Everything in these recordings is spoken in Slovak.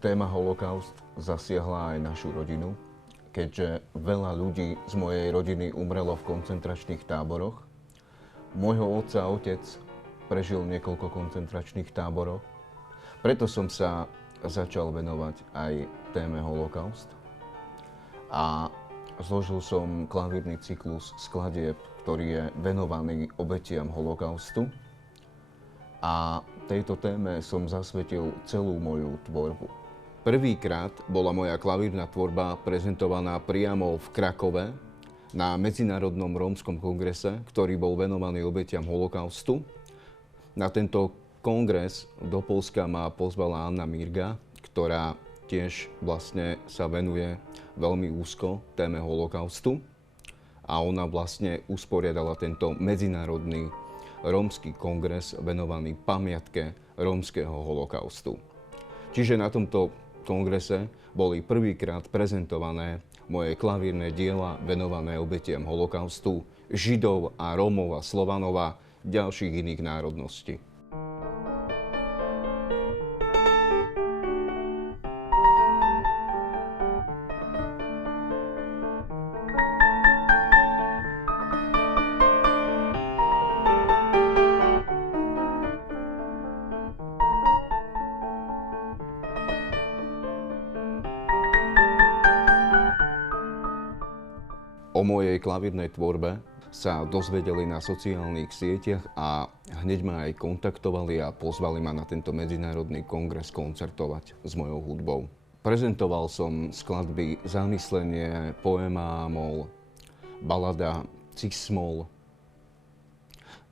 Téma holokaust zasiahla aj našu rodinu, keďže veľa ľudí z mojej rodiny umrelo v koncentračných táboroch. Môjho otca a otec prežil niekoľko koncentračných táborov, preto som sa začal venovať aj téme holokaust. A zložil som klavírny cyklus skladieb, ktorý je venovaný obetiam holokaustu. A tejto téme som zasvetil celú moju tvorbu. Prvýkrát bola moja klavírna tvorba prezentovaná priamo v Krakove na Medzinárodnom rómskom kongrese, ktorý bol venovaný obetiam holokaustu. Na tento kongres do Poľska ma pozvala Anna Mirga, ktorá tiež vlastne sa venuje veľmi úzko téme holokaustu. A ona vlastne usporiadala tento medzinárodný rómsky kongres venovaný pamiatke rómskeho holokaustu. Čiže na tomto kongrese boli prvýkrát prezentované moje klavírne diela venované obetiam holokaustu Židov a Rómov a Slovanov a ďalších iných národností. O mojej klavírnej tvorbe sa dozvedeli na sociálnych sieťach a hneď ma aj kontaktovali a pozvali ma na tento medzinárodný kongres koncertovať s mojou hudbou. Prezentoval som skladby Zamyslenie, Poema Amol, balada Cismol,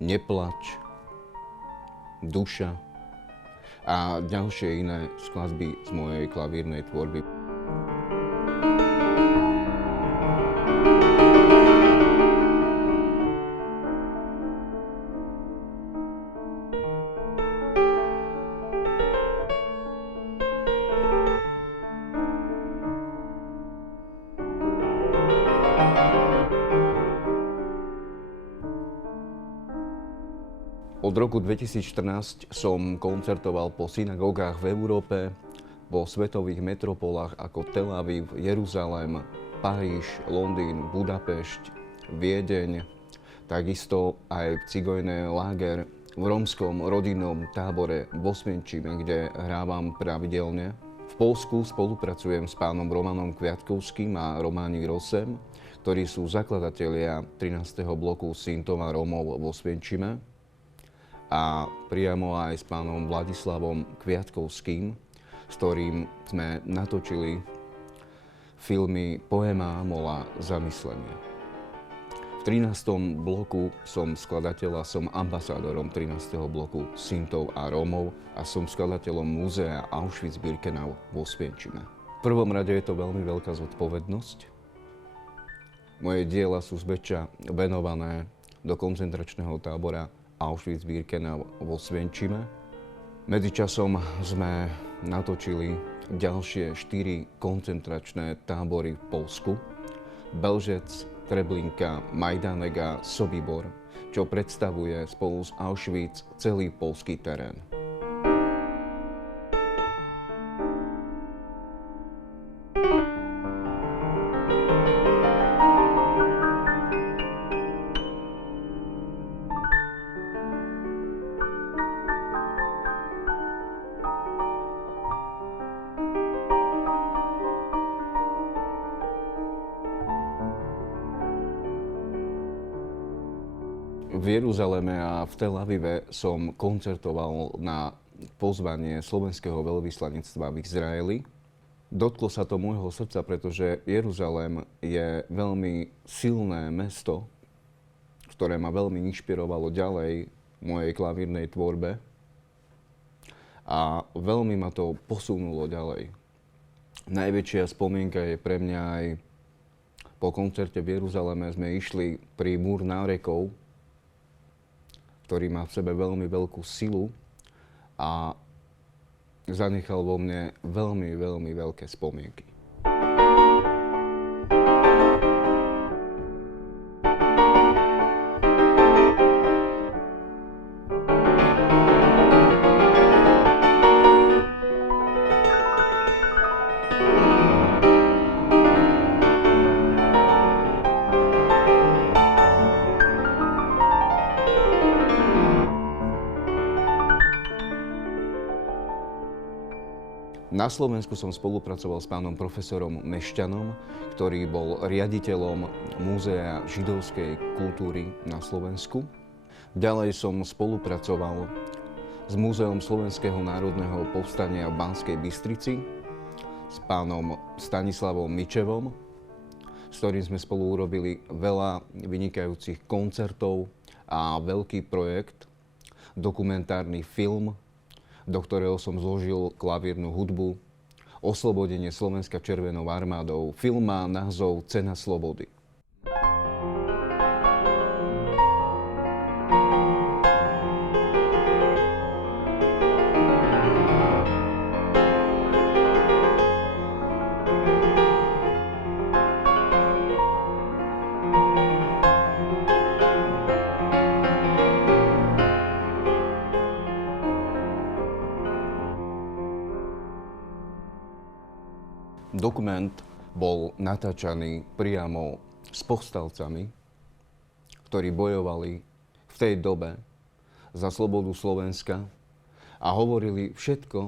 Neplač, Duša a ďalšie iné skladby z mojej klavírnej tvorby. Od roku 2014 som koncertoval po synagógach v Európe, po svetových metropolách ako Tel Aviv, Jeruzalém, Paríž, Londýn, Budapešť, Viedeň, takisto aj v Cigojné Lager, v rómskom rodinnom tábore v Osvienčime, kde hrávam pravidelne. V Poľsku spolupracujem s pánom Romanom Kviatkovským a Románi Rosem, ktorí sú zakladatelia 13. bloku Syntov a Rómov v Osvienčime. A priamo aj s pánom Vladislavom Kviatkovským, s ktorým sme natočili filmy Poema Amola, Zamyslenie. V 13. bloku som skladateľ a som ambasádorom 13. bloku Syntov a Rómov a som skladateľom múzea Auschwitz-Birkenau vo Osvienčime. V prvom rade je to veľmi veľká zodpovednosť. Moje diela sú zväčša venované do koncentračného tábora Auschwitz-Birkenau vo Osvienčime. Medzičasom sme natočili ďalšie 4 koncentračné tábory v Poľsku. Belžec, Treblinka, Majdanek a Sobibor, čo predstavuje spolu s Auschwitz celý poľský terén. V Jeruzaleme a v Tel Avive som koncertoval na pozvanie slovenského veľvyslanectva v Izraeli. Dotklo sa to môjho srdca, pretože Jeruzalém je veľmi silné mesto, ktoré ma veľmi inšpirovalo ďalej v mojej klavírnej tvorbe a veľmi ma to posunulo ďalej. Najväčšia spomienka je pre mňa aj po koncerte v Jeruzaleme sme išli pri múr nárekov, ktorý má v sebe veľmi veľkú silu a zanechal vo mne veľmi, veľmi veľké spomienky. Na Slovensku som spolupracoval s pánom profesorom Mešťanom, ktorý bol riaditeľom Múzea židovskej kultúry na Slovensku. Ďalej som spolupracoval s Múzeom Slovenského národného povstania v Banskej Bystrici, s pánom Stanislavom Mičevom, s ktorým sme spolu urobili veľa vynikajúcich koncertov a veľký projekt, dokumentárny film, do ktorého som zložil klavírnu hudbu, Oslobodenie Slovenska červenou armádou. Film má názov Cena slobody. Dokument bol natáčaný priamo s povstalcami, ktorí bojovali v tej dobe za slobodu Slovenska a hovorili všetko,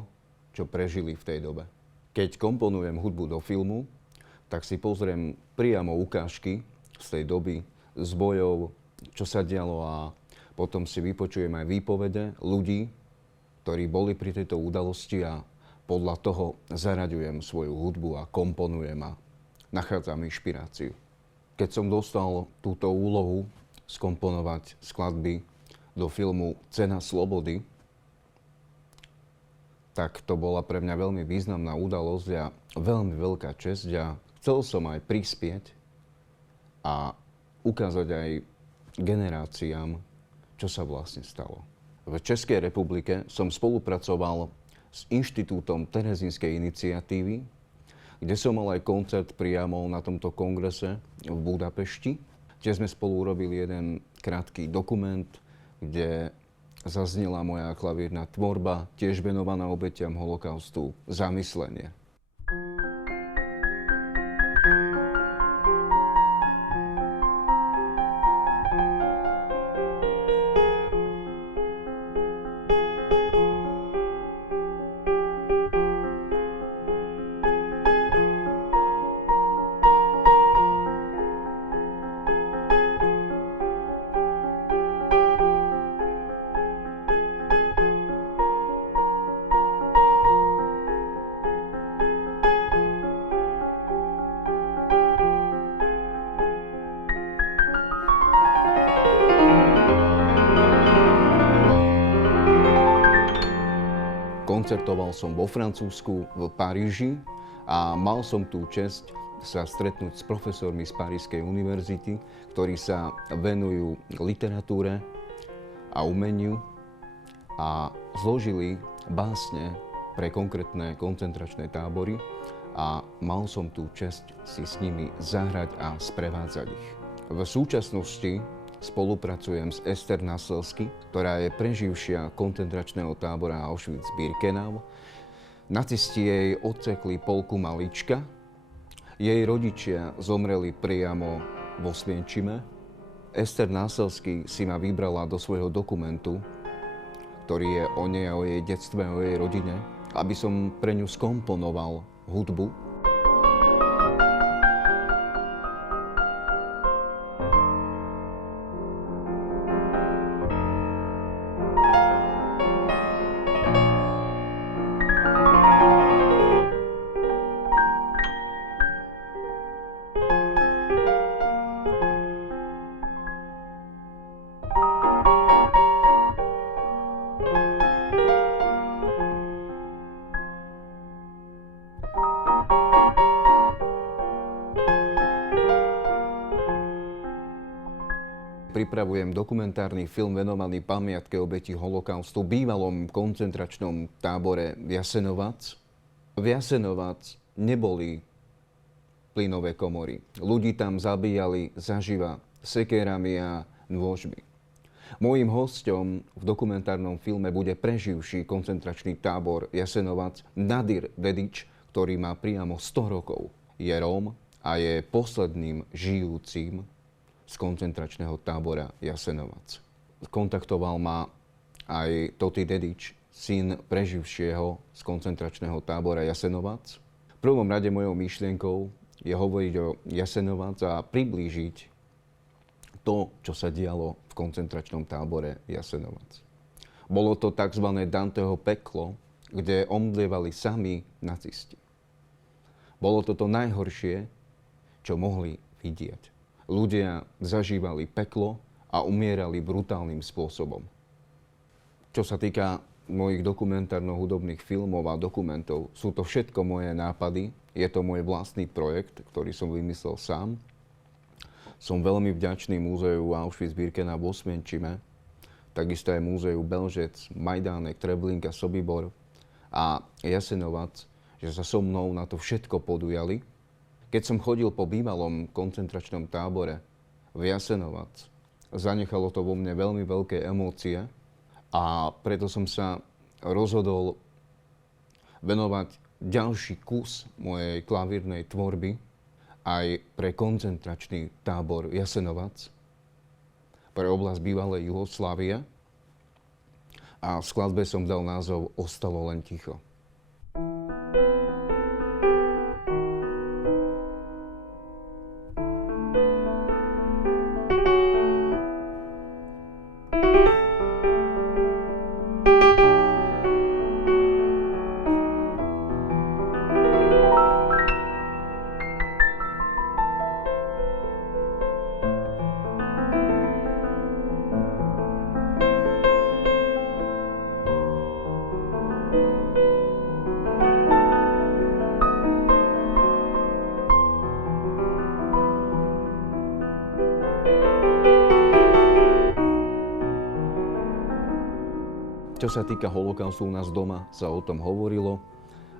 čo prežili v tej dobe. Keď komponujem hudbu do filmu, tak si pozriem priamo ukážky z tej doby, z bojov, čo sa dialo a potom si vypočujem aj výpovede ľudí, ktorí boli pri tejto udalosti a podľa toho zaraďujem svoju hudbu a komponujem a nachádzam inšpiráciu. Keď som dostal túto úlohu skomponovať skladby do filmu Cena slobody, tak to bola pre mňa veľmi významná udalosť a veľmi veľká česť a chcel som aj prispieť a ukázať aj generáciám, čo sa vlastne stalo. V Českej republike som spolupracoval s Inštitútom Terezínskej iniciatívy, kde som mal aj koncert priamo na tomto kongrese v Budapešti, kde sme spolu urobili jeden krátky dokument, kde zaznela moja klavírna tvorba, tiež venovaná obetiam holokaustu, Zamyslenie. Koncertoval som vo Francúzsku, v Paríži a mal som tú česť sa stretnúť s profesormi z Parížskej univerzity, ktorí sa venujú literatúre a umeniu a zložili básne pre konkrétne koncentračné tábory a mal som tú česť si s nimi zahrať a sprevádzať ich. V súčasnosti spolupracujem s Ester Naselsky, ktorá je preživšia koncentračného tábora Auschwitz-Birkenau. Nacisti jej odsekli polku malička. Jej rodičia zomreli priamo vo Osvienčime. Ester Naselsky si ma vybrala do svojho dokumentu, ktorý je o nej a o jej detstve, o jej rodine, aby som pre ňu skomponoval hudbu. pripravujem dokumentárny film venovaný pamiatke obetí holokaustu v bývalom koncentračnom tábore Jasenovac. V Jasenovac neboli plynové komory. Ľudí tam zabíjali zaživa sekérami a nôžmi. Mojím hosťom v dokumentárnom filme bude preživší koncentračný tábor Jasenovac Nadir Dedič, ktorý má priamo 100 rokov. Je Róm a je posledným žijúcim z koncentračného tábora Jasenovac. Kontaktoval ma aj Toti Dedič, syn preživšieho z koncentračného tábora Jasenovac. V prvom rade mojou myšlienkou je hovoriť o Jasenovac a priblížiť to, čo sa dialo v koncentračnom tábore Jasenovac. Bolo to tzv. Danteho peklo, kde omdlievali sami nacisti. Bolo to to najhoršie, čo mohli vidieť. Ľudia zažívali peklo a umierali brutálnym spôsobom. Čo sa týka mojich dokumentárno-hudobných filmov a dokumentov, sú to všetko moje nápady. Je to môj vlastný projekt, ktorý som vymyslel sám. Som veľmi vďačný múzeu Auschwitz-Birkenau v Osvienčime, takisto aj múzeu Belžec, Majdánek, Treblinka, Sobibor a Jasenovac, že sa so mnou na to všetko podujali. Keď som chodil po bývalom koncentračnom tábore v Jasenovac, zanechalo to vo mne veľmi veľké emócie a preto som sa rozhodol venovať ďalší kus mojej klavírnej tvorby aj pre koncentračný tábor Jasenovac, pre oblasť bývalej Juhoslávie a v skladbe som dal názov Ostalo len ticho. Čo sa týka holokaustu u nás doma, sa o tom hovorilo.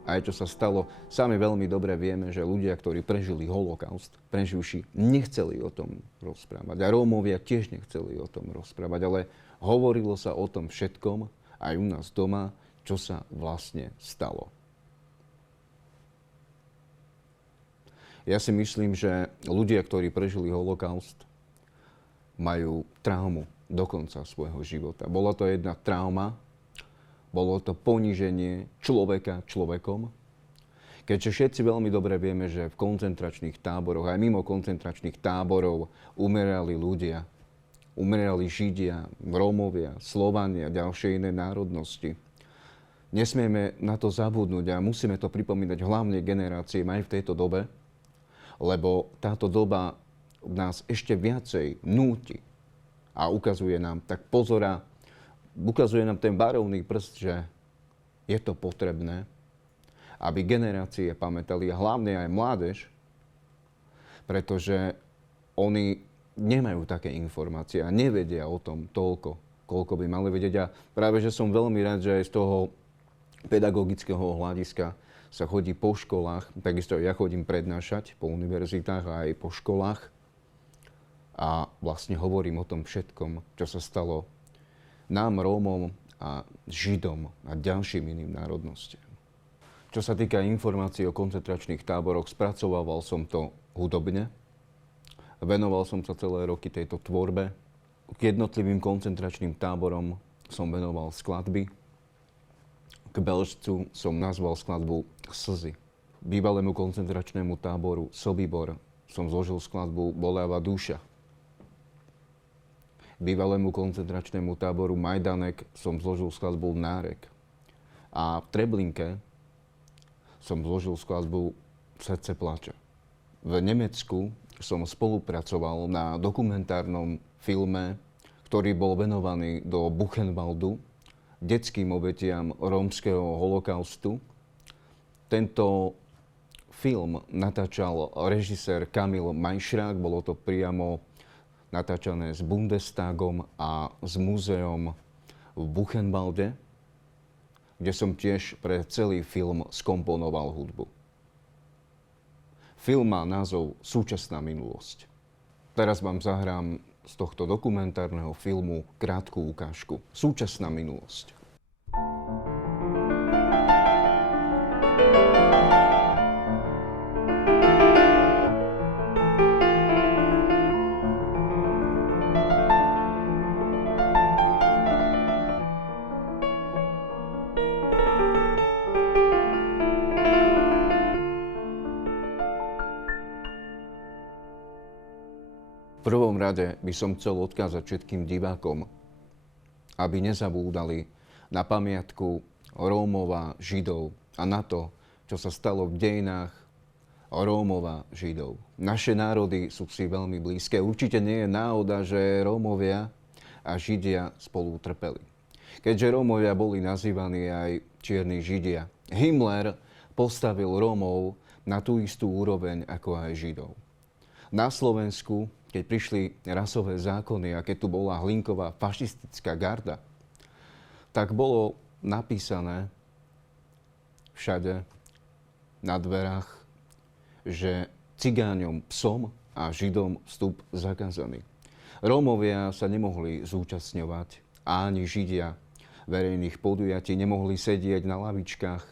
Aj čo sa stalo, sami veľmi dobre vieme, že ľudia, ktorí prežili holokaust, preživší, nechceli o tom rozprávať. A Rómovia tiež nechceli o tom rozprávať, ale hovorilo sa o tom všetkom, aj u nás doma, čo sa vlastne stalo. Ja si myslím, že ľudia, ktorí prežili holokaust, majú traumu do konca svojho života. Bola to jedna trauma, bolo to poníženie človeka človekom. Keďže všetci veľmi dobre vieme, že v koncentračných táboroch, aj mimo koncentračných táborov, umierali ľudia. Umierali Židia, Rómovia, Slovania a ďalšie iné národnosti. Nesmieme na to zabudnúť a musíme to pripomínať hlavne generáciám aj v tejto dobe, lebo táto doba nás ešte viacej núti a ukazuje nám, tak pozora, ukazuje nám ten varovný prst, že je to potrebné, aby generácie pamätali, a hlavne aj mládež, pretože oni nemajú také informácie a nevedia o tom toľko, koľko by mali vedieť. A práve, že som veľmi rád, že aj z toho pedagogického hľadiska sa chodí po školách, takisto ja chodím prednášať po univerzitách a aj po školách a vlastne hovorím o tom všetkom, čo sa stalo nám, Rómom a Židom a ďalším iným národnostiam. Čo sa týka informácií o koncentračných táboroch, spracovával som to hudobne. Venoval som sa celé roky tejto tvorbe. K jednotlivým koncentračným táborom som venoval skladby. K Belžcu som nazval skladbu Slzy. Bývalému koncentračnému táboru Sobibor som zložil skladbu Bolavá duša. Bývalému koncentračnému táboru Majdanek som zložil skladbu Nárek. A v Treblinke som zložil skladbu Srdce plače. V Nemecku som spolupracoval na dokumentárnom filme, ktorý bol venovaný do Buchenwaldu, detským obetiam rómskeho holokaustu. Tento film natáčal režisér Kamil Majšrák, bolo to priamo natáčané s Bundestagom a s múzeom v Buchenwalde, kde som tiež pre celý film skomponoval hudbu. Film má názov Súčasná minulosť. Teraz vám zahrám z tohto dokumentárneho filmu krátku ukážku. Súčasná minulosť. V prvom rade by som chcel odkázať všetkým divákom, aby nezabúdali na pamiatku Rómov a Židov a na to, čo sa stalo v dejinách Rómov a Židov. Naše národy sú si veľmi blízke. Určite nie je náhoda, že Rómovia a Židia spolu trpeli. Keďže Rómovia boli nazývaní aj čierni Židia, Himmler postavil Rómov na tú istú úroveň ako aj Židov. Na Slovensku, keď prišli rasové zákony a keď tu bola Hlinková fašistická garda, tak bolo napísané všade na dverách, že cigáňom, psom a Židom vstup zakázaný. Rómovia sa nemohli zúčastňovať a ani Židia verejných podujatí, nemohli sedieť na lavičkách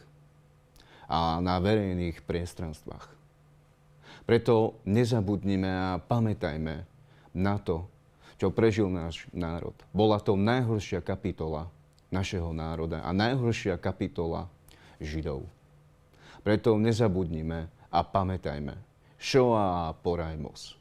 a na verejných priestranstvách. Preto nezabudnime a pamätajme na to, čo prežil náš národ. Bola to najhoršia kapitola našeho národa a najhoršia kapitola Židov. Preto nezabudnime a pamätajme. Shoah a porajmos.